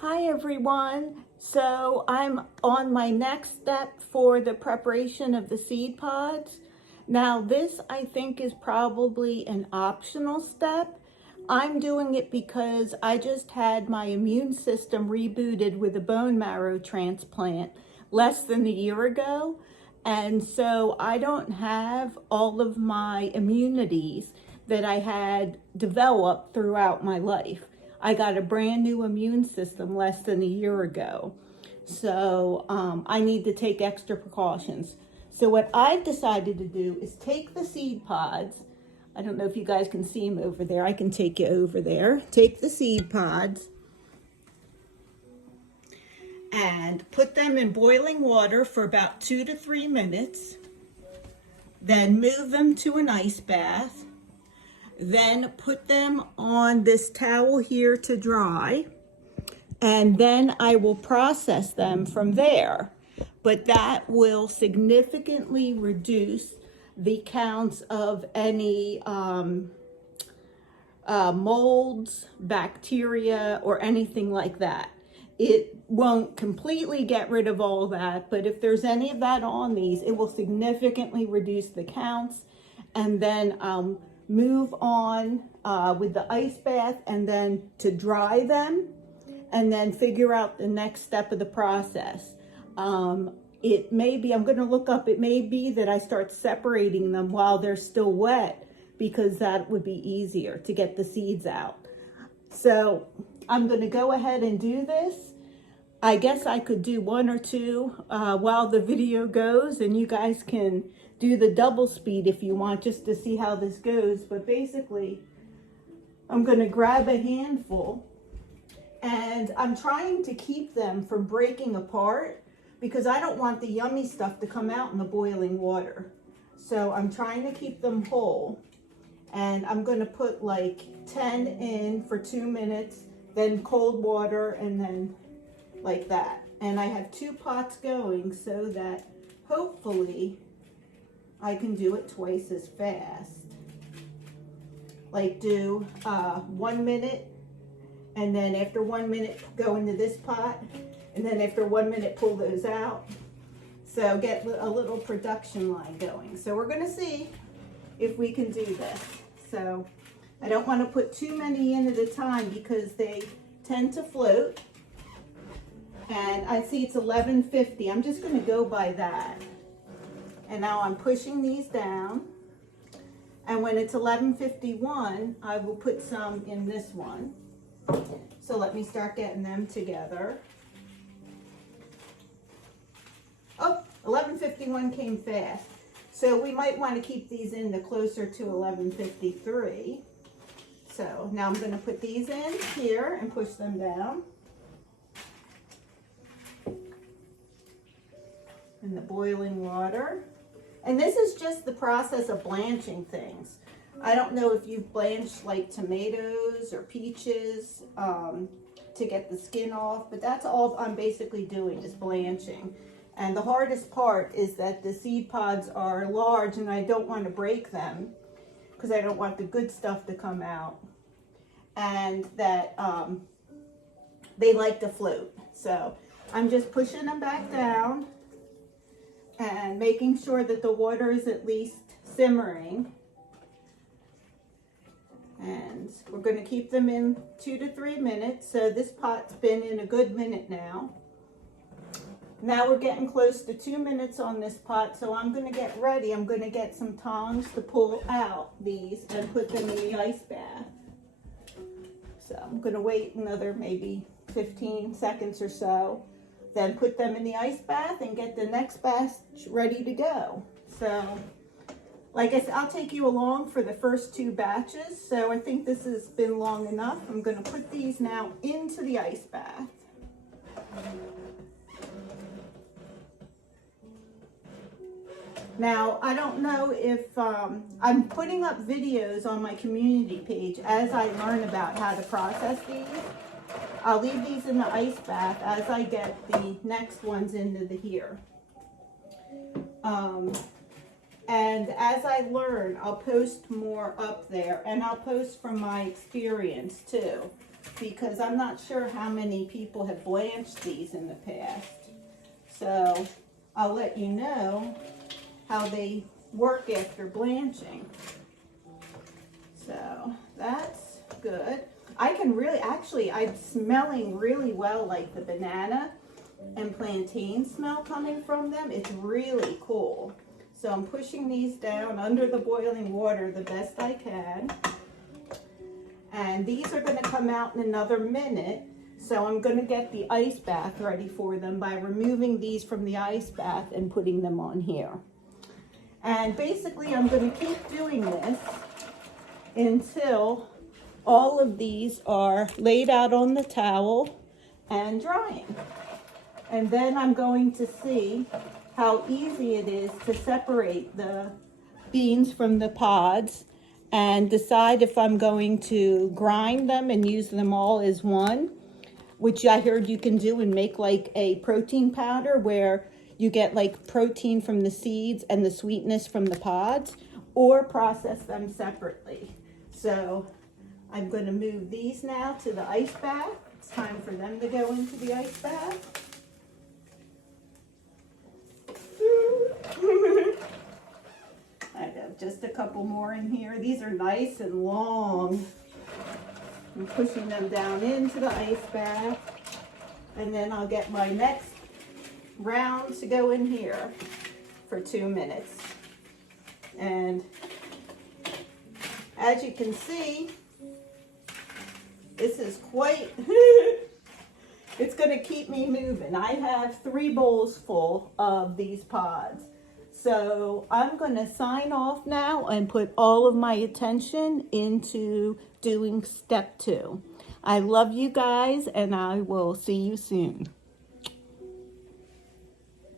Hi everyone. So I'm on my next step for the preparation of the seed pods. Now this I think is probably an optional step. I'm doing it because I just had my immune system rebooted with a bone marrow transplant less than a year ago. And so I don't have all of my immunities that I had developed throughout my life. I got a brand new immune system less than a year ago. So I need to take extra precautions. So what I've decided to do is take the seed pods. I don't know if you guys can see them over there. I can take you over there. Take the seed pods and put them in boiling water for about 2 to 3 minutes. Then move them to an ice bath. Then put them on this towel here to dry, and then I will process them from there. But that will significantly reduce the counts of any molds, bacteria, or anything like that. It won't completely get rid of all that, but if there's any of that on these, it will significantly reduce the counts. And then move on with the ice bath, and then to dry them, and then figure out the next step of the process. It may be, I'm going to look up, it may be that I start separating them while they're still wet, because that would be easier to get the seeds out. So I'm going to go ahead and do this. I guess I could do 1 or 2 while the video goes, and you guys can do the double speed if you want, just to see how this goes. But basically, I'm going to grab a handful, and I'm trying to keep them from breaking apart because I don't want the yummy stuff to come out in the boiling water. So I'm trying to keep them whole, and I'm going to put like 10 in for 2 minutes, then cold water, and then like that. And I have 2 pots going so that hopefully I can do it twice as fast. Like do 1 minute, and then after 1 minute go into this pot, and then after 1 minute pull those out. So get a little production line going. So we're going to see if we can do this. So I don't want to put too many in at a time because they tend to float. And I see it's 1150. I'm just going to go by that. And now I'm pushing these down. And when it's 1151, I will put some in this one. So let me start getting them together. Oh, 1151 came fast. So we might want to keep these in the closer to 1153. So now I'm going to put these in here and push them down. In the boiling water. And this is just the process of blanching things. I don't know if you've blanched like tomatoes or peaches to get the skin off, but that's all I'm basically doing is blanching. And the hardest part is that the seed pods are large and I don't want to break them because I don't want the good stuff to come out, and that they like to float. So I'm just pushing them back down and making sure that the water is at least simmering. And we're going to keep them in 2 to 3 minutes. So this pot's been in a good minute now. Now we're getting close to 2 minutes on this pot, so I'm going to get ready. I'm going to get some tongs to pull out these and put them in the ice bath. So I'm going to wait another maybe 15 seconds or so. Then put them in the ice bath and get the next batch ready to go. So, like I said, I'll take you along for the first 2 batches. So I think this has been long enough. I'm going to put these now into the ice bath. Now, I don't know if I'm putting up videos on my community page as I learn about how to process these. I'll leave these in the ice bath as I get the next ones into the here. And as I learn, I'll post more up there, and I'll post from my experience too. because I'm not sure how many people have blanched these in the past. So I'll let you know how they work after blanching. So that's good. I can really, actually, I'm smelling really well, like the banana and plantain smell coming from them. It's really cool. So I'm pushing these down under the boiling water the best I can. And these are going to come out in another minute. So I'm going to get the ice bath ready for them by removing these from the ice bath and putting them on here. And basically I'm going to keep doing this until all of these are laid out on the towel and drying. And then I'm going to see how easy it is to separate the beans from the pods and decide if I'm going to grind them and use them all as one, which I heard you can do and make like a protein powder where you get like protein from the seeds and the sweetness from the pods, or process them separately. So I'm going to move these now to the ice bath. It's time for them to go into the ice bath. I have just a couple more in here. These are nice and long. I'm pushing them down into the ice bath, and then I'll get my next round to go in here for 2 minutes. And as you can see, this is quite, it's going to keep me moving. I have 3 bowls full of these pods. So I'm going to sign off now and put all of my attention into doing step 2. I love you guys, and I will see you soon.